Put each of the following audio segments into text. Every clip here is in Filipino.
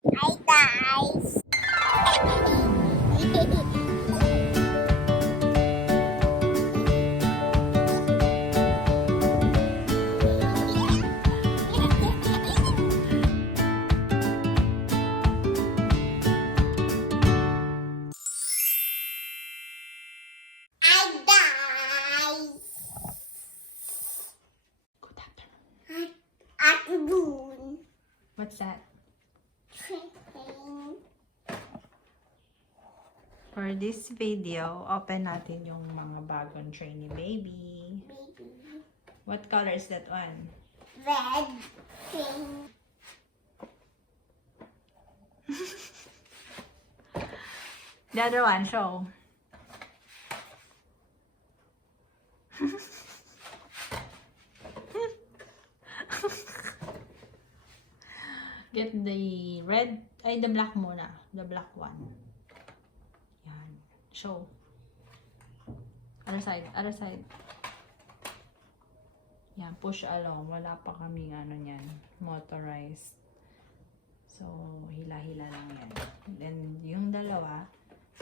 Hi guys! Hi guys! Good afternoon. Afternoon. What's that? Chicken. For this video, open natin yung mga bagong tray ni baby. Baby. What color is that one? Red. Pink. The other one, show. Get the red, ay the black muna. The black one. Yan. Show. Other side, other side. Yan, push along. Wala pa kaming ano niyan, motorized. So, hila-hila lang yan. Then, yung dalawa,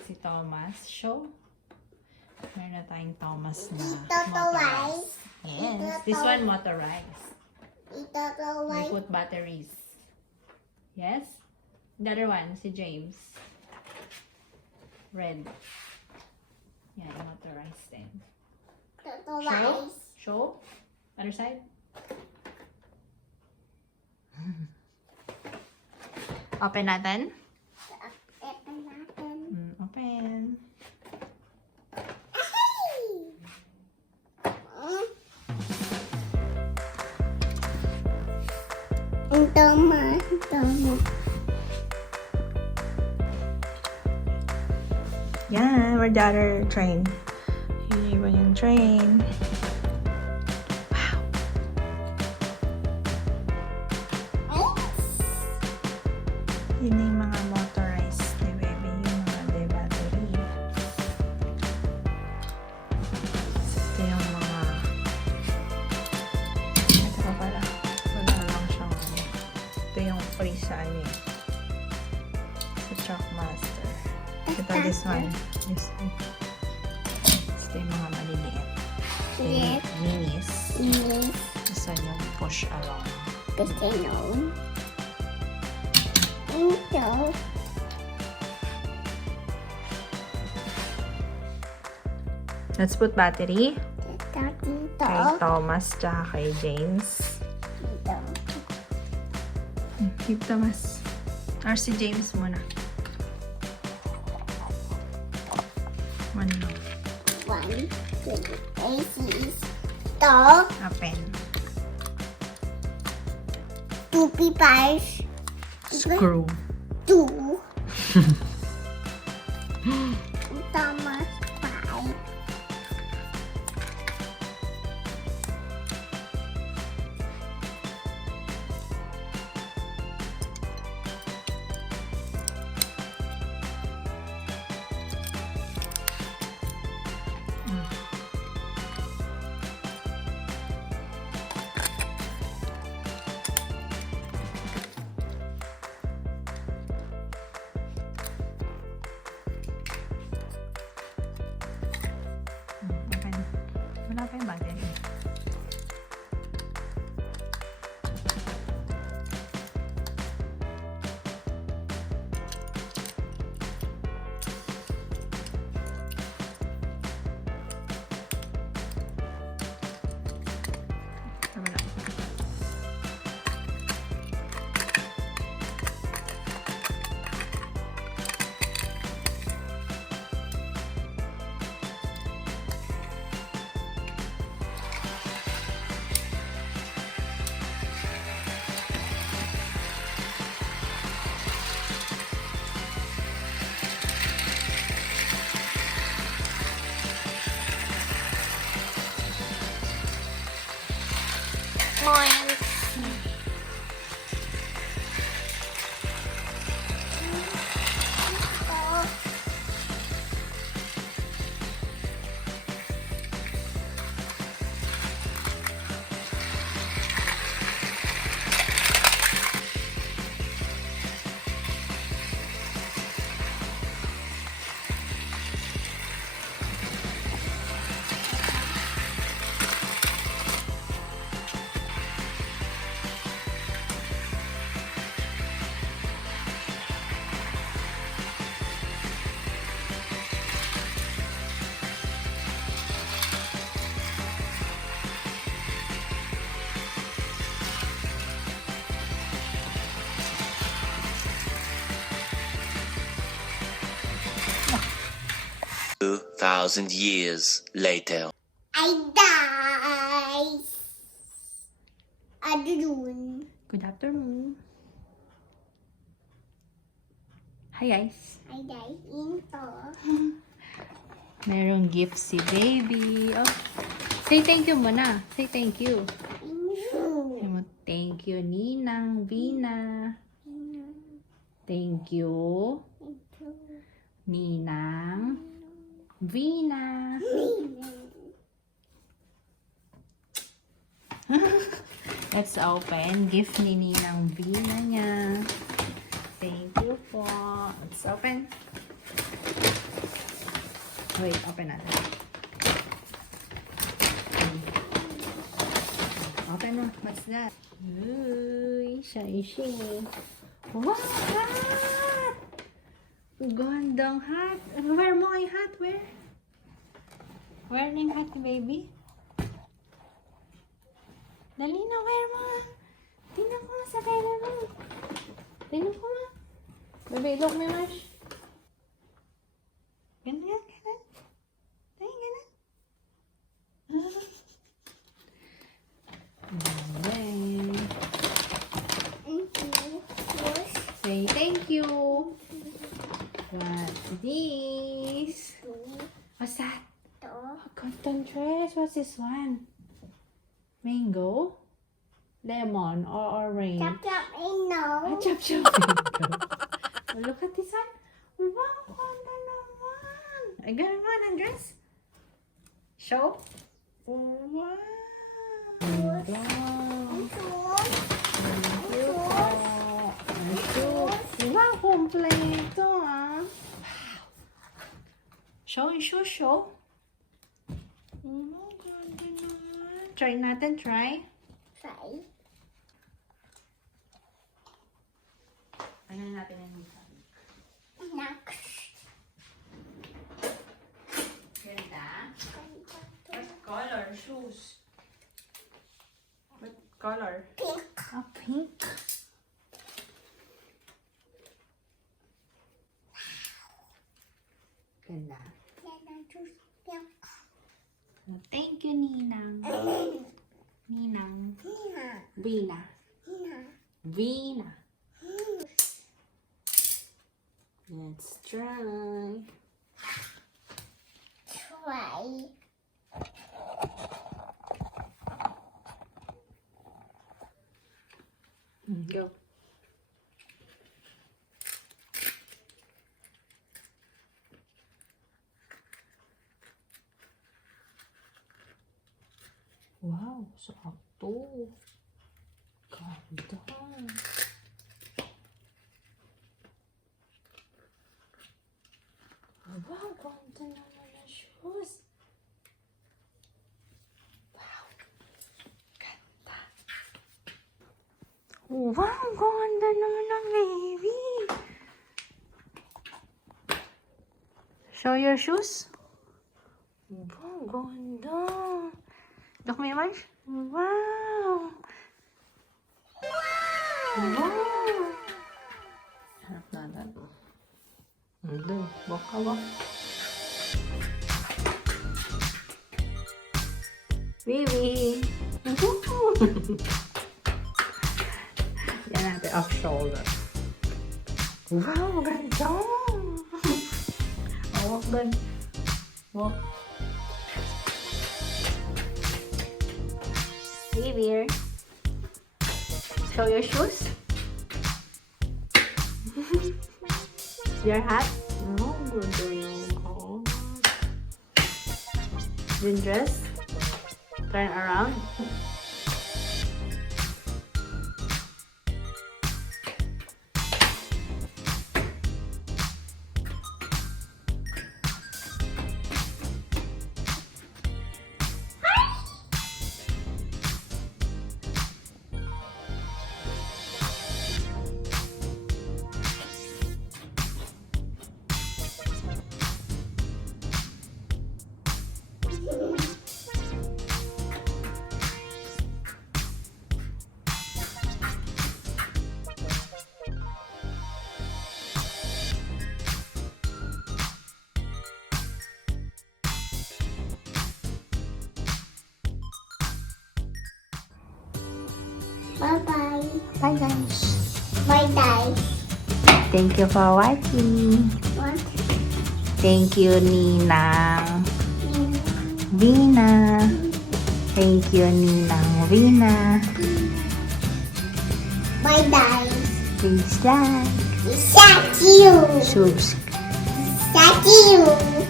si Thomas, show. Meron na tayong Thomas na motorized. Yes, this one motorized. Ito to We white. put batteries. Yes? The other one, si James. Red. Yan, motorized din. Ito to Show? white. Show? Other side? Open natin? Ito natin. Open. Tama. Yeah, we're the other train. Iba yung train. Wow. Yun na yung mga motorized ni baby. Yung mga de battery. Ito yung mga... Ito pa pala. Wala lang siyang ano. Ito yung free sa ano eh. Sa trackmaster. Ito this one. This one. Ito yung mga maliliit. Ito yung minis. This one yung push along. Gusto nyo? Ito. Let's put battery. Ito dito. Kay Thomas tsaka kay James. Dito. Keep Thomas. Or si James muna. One lang. 1, 2, 3, ito. Open. 2 papers. Screw. 2. Tama. 5. Open. Wala pa yung battery. Wala. 2,000 years later. I die. Adun. Good afternoon. Hi guys. I die into. Merong gift si baby. Oh. Say thank you muna. Say thank you. Thank you, Ninang Vhinna. Thank you, Ninang Vhinna. Let's open. Gift ni Ninang Vhinna niya. Thank you po. Let's open. Wait, open natin. Open mo. What's that? Uy, shiny. Wow, hat! Gandang hat. Wear mo yung hat. Where? Wear na yung hat ni baby. Dali na, wear mo. Tingnan ko sa kailan mo. Tingnan ko na. Baby, look me, Mash. Ganyan, ganyan. Ay, ganyan. Then, say thank you. What's this? What's that? A cotton dress. What's this one? Mango? Lemon or orange? Chop chop no. Chop chop mango. Oh, look at this one. Wow, ganda naman. Ay, ganun mo ng dress? Show? Wow. Ganda. Wow, kompleto ah. Show yung shoe, show. Oh, ganda naman. Try natin, try. Try. Ano natin yung sabi? Next. Ganda. What color? Shoes. What color? Pink. Ah, pink. Ganda. Thank you, Ninang. Ninang Vhinna. Vhinna. Let's try. Try. Go. Wow, sakto. Ganda. Wow, ganda naman ang shoes. Wow, ganda. Wow, ganda naman ang baby. Show your shoes. Wow, ganda. Look me, Marsh. Wow. Wow. Harap natin. Hindi. Baka ba? Baby. Yan natin off shoulder. Wow, ganda. Walk doon. Walk. Baby. Show your shoes. Your hat. Oh, good. Oh. Your dress. Turn around. Bye guys. Bye guys. Thank you for watching. What? Thank you, Ninang Vhinna. Thank you, Ninang Vhinna. Bye guys. Please like, Thank you. subscribe. Thank you.